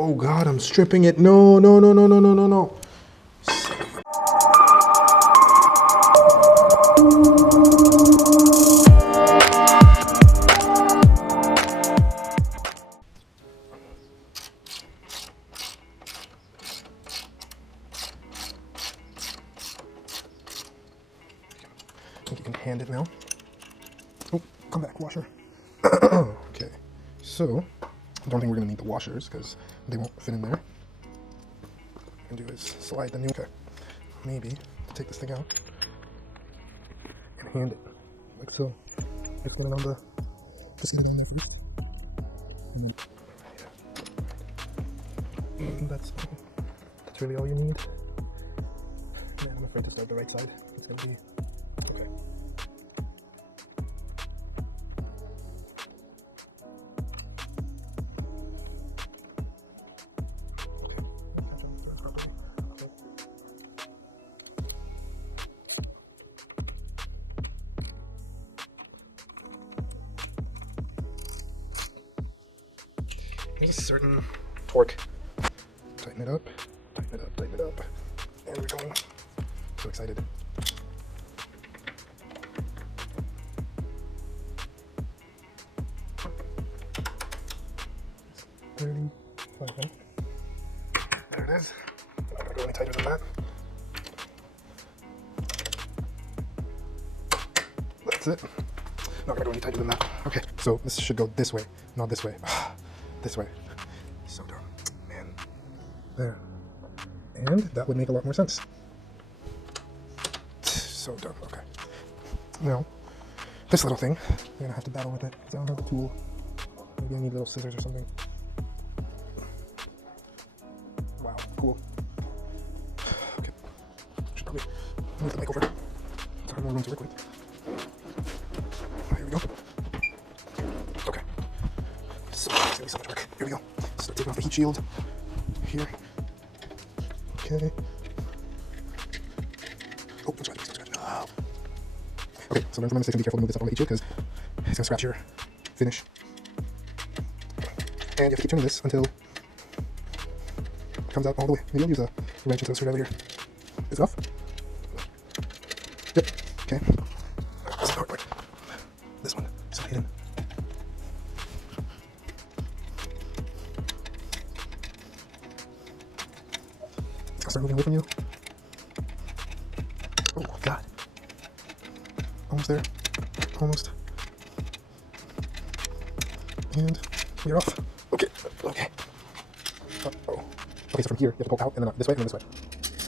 Oh God, I'm stripping it. No, no, no, no, no, no, no, no. I think you can hand it now. Oh, come back, washer. Okay, so I don't think we're gonna need the washers because they won't fit in there. What I'm gonna do is slide the new. Okay, maybe take this thing out and hand it like so. Just put it on the. Just get it on there first. And that's really all you need. Man, I'm afraid to start the right side. It's gonna be okay. A certain torque. Tighten it up, tighten it up, tighten it up. And we're going. So excited. It's 35. There it is. I'm not gonna go any tighter than that. That's it. Not gonna go any tighter than that. Okay, so this should go this way, not this way. This way. So dumb. Man. There. And that would make a lot more sense. So dumb. Okay. Now, this little thing, I'm gonna have to battle with it because I don't have the tool. Maybe I need little scissors or something. Wow, cool. Okay. Should probably move the mic over so I have more room to work with. Here we go. Okay. So, it's gonna be so much work. Here we go. Start taking off the heat shield. Here. Okay. Oh, don't scratch, don't scratch. No. Okay, so learn from my mistakes and be careful to move this up on the heat shield because it's gonna scratch your finish. And you have to keep turning this until it comes out all the way. Maybe I'll use a wrench instead of a screwdriver here. Is it off? Yep. Okay. This is the hard part. This one. So hidden. I'll start moving away from you. Oh, God. Almost there. Almost. And you're off. Okay. Okay. Uh-oh. Okay, so from here, you have to poke out, and then this way, and then this way.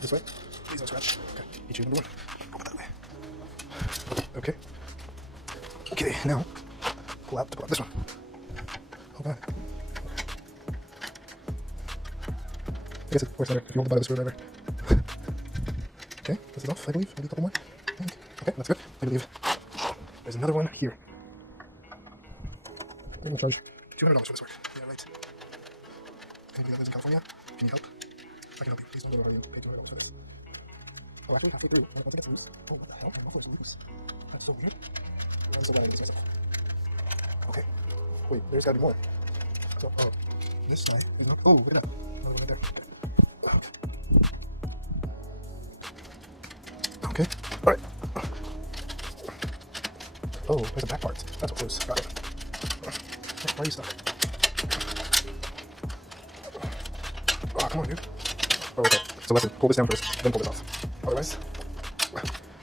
This way. Please don't scratch. Okay. Each number one. Go that way. Okay. Okay, now, pull out this one. Oh, God. I guess it works better if you hold the butt of the screwdriver. Okay, this is off, I believe. Maybe a couple more. Okay, that's good. I believe. There's another one here. I'm going to charge $200 for this work. Yeah, right. Anybody that lives in California, if you need help, I can help you. Please don't know how you pay $200 for this. Oh, actually, halfway through, once it gets loose. Oh, what the hell? My muffler's loose. That's so weird. I'm so glad I did this myself. Okay. Wait, there's gotta be more. So, this side is not. Oh, look at that. Another one right there. Okay. Alright. Oh, there's a back part. That's what loose. Got it. Why are you stuck? Oh, come on, dude. Oh, okay. So let's pull this down first, then pull this off. Otherwise,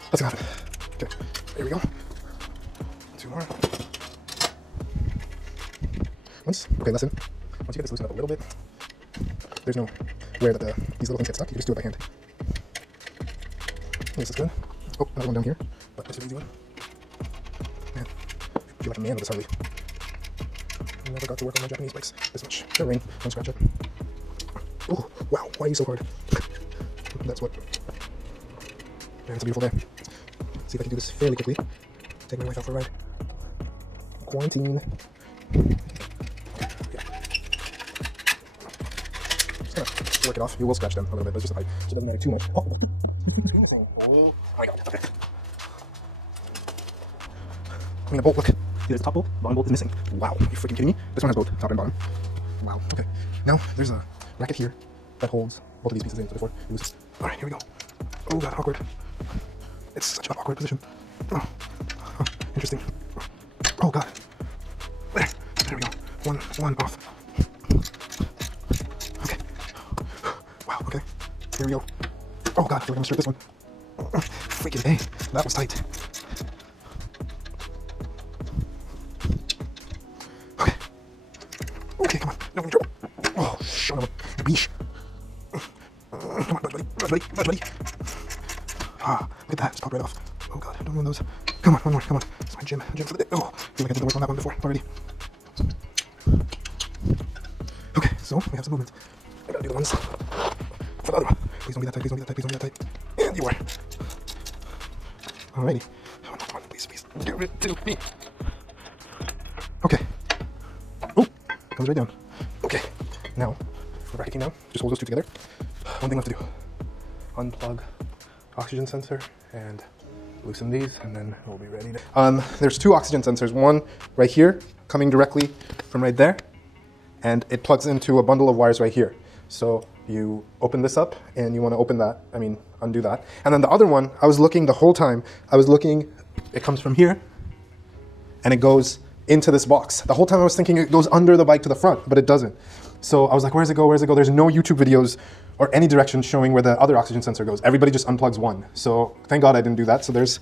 that's gonna happen. Okay. Here we go. Two more. Okay, lesson. Once you get this loosened up a little bit, there's no where that these little things get stuck. You just do it by hand. This is good. Oh, another one down here. But this is an easy one. Man, I feel like a man with this Harley. I never got to work on my Japanese bikes this much. Don't ring. Don't scratch it. Oh, wow. Why are you so hard? That's what. Man, it's a beautiful day. See if I can do this fairly quickly. Take my wife out for a ride. Quarantine. Just gonna work it off. You will scratch them a little bit, but it's just like, so it doesn't matter too much. Oh, oh my God. Okay. I mean, a bolt, look. There's the top bolt, bottom bolt is missing. Wow, are you freaking kidding me? This one has both top and bottom. Wow, okay. Now, there's a bracket here that holds both of these pieces in, so therefore it loosens. All right, here we go. Oh god, awkward. It's such an awkward position. Oh, interesting. Oh god. There we go. One off. Okay. Wow, okay. Here we go. Oh god, I feel like I'm gonna strip this one. Freaking A, that was tight. Okay. Okay, come on. No, I'm in trouble. Oh, son of a beesh. Come on, buddy. Ah, look at that, just popped right off. Oh god, don't ruin those. Come on, one more, come on. It's my gym for the day. Oh, I feel like I did the work on that one before already. Okay, so we have some movement. I gotta do the ones for the other one. Please don't be that tight, please don't be that tight, please don't be that tight. And you are. Alrighty. Oh, no, come on, please. Give it to me. Okay. Oh, comes right down. Okay. Now, for bracketing now, just hold those two together. One thing left to do. Unplug oxygen sensor and loosen these, and then we'll be ready to... There's two oxygen sensors. One right here, coming directly from right there, and it plugs into a bundle of wires right here. So you open this up, and you want to undo that. And then the other one, I was looking the whole time, it comes from here, and it goes into this box. The whole time I was thinking it goes under the bike to the front, but it doesn't. So I was like, where does it go? There's no YouTube videos or any direction showing where the other oxygen sensor goes. Everybody just unplugs one. So thank God I didn't do that. So there's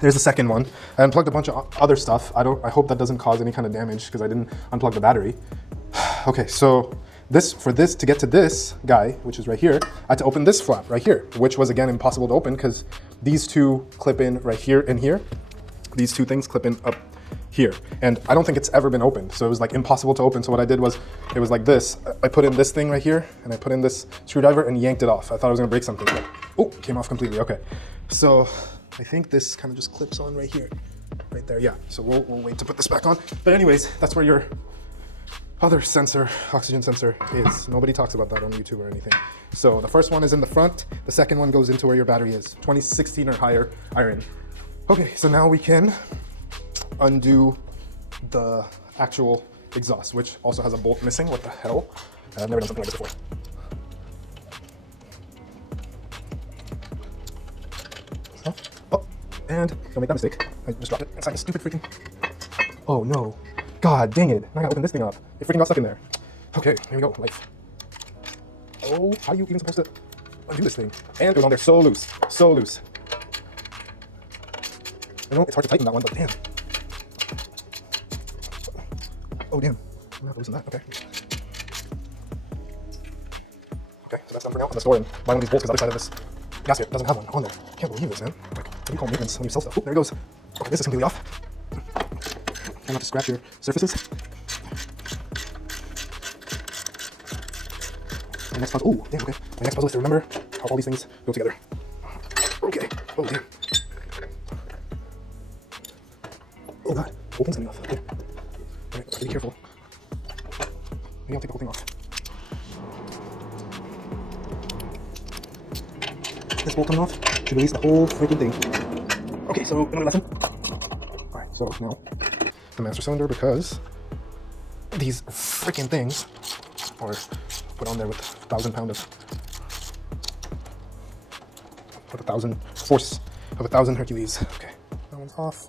the second one. I unplugged a bunch of other stuff. I hope that doesn't cause any kind of damage because I didn't unplug the battery. Okay, so to get to this guy, which is right here, I had to open this flap right here, which was again impossible to open because these two clip in right here and here. These two things clip in up here, and I don't think it's ever been opened, so it was like impossible to open. So what I did was, it was like this. I put in this thing right here, and I put in this screwdriver and yanked it off. I thought I was gonna break something, but oh, came off completely. Okay, so I think this kind of just clips on right here, right there. Yeah. So we'll wait to put this back on. But anyways, that's where your other sensor, oxygen sensor, is. Nobody talks about that on YouTube or anything. So the first one is in the front. The second one goes into where your battery is. 2016 or higher iron. Okay, so now we can undo the actual exhaust, which also has a bolt missing. What the hell? I've never done something like this before. Oh, and don't make that mistake. I just dropped it inside the stupid freaking... Oh no. God dang it. Now I gotta open this thing up. It freaking got stuck in there. Okay, here we go. Life. Oh, how are you even supposed to undo this thing? And it goes on there so loose. So loose. I know it's hard to tighten that one, but damn. Oh damn, I'm gonna have to loosen that, okay. Okay, so that's done for now. I'm gonna store and buy one of these bolts because the other side of this gasket doesn't have one on there. I can't believe this, man. Like, what do you call maintenance when you sell stuff? Oh, there it goes. Okay, this is completely off. Try not to scratch your surfaces. My next puzzle, oh damn, okay. My next puzzle is to remember how all these things go together. Okay, oh damn. Oh god, whole thing's coming off, okay. Alright, be careful. Maybe I'll take the whole thing off. This bolt coming off should release the whole freaking thing. Okay, so another lesson. Alright, so now the master cylinder, because these freaking things are put on there with 1,000 pound of, with 1,000 force of 1,000 Hercules. Okay, that one's off.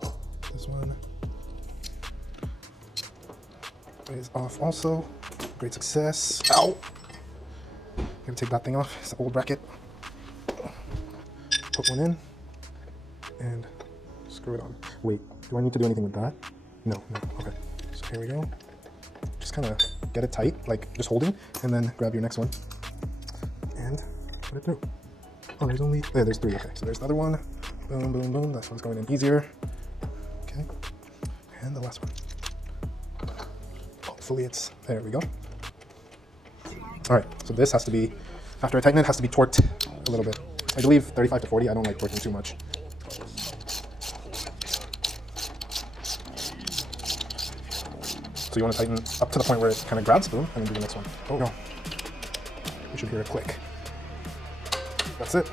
This one is off also. Great success. Ow! I'm gonna take that thing off. It's the old bracket. Put one in and screw it on. Wait, do I need to do anything with that? No, okay. So here we go. Just kind of get it tight, like just holding, and then grab your next one and put it through. Oh, there's three, okay. So there's the other one. Boom, boom, boom. This one's going in easier. Okay, and the last one. Hopefully there we go. All right, so this has to be, after I tighten it, has to be torqued a little bit. I believe 35 to 40, I don't like torquing too much. So you want to tighten up to the point where it kind of grabs, boom, and then do the next one. Oh no, you should hear a click. That's it.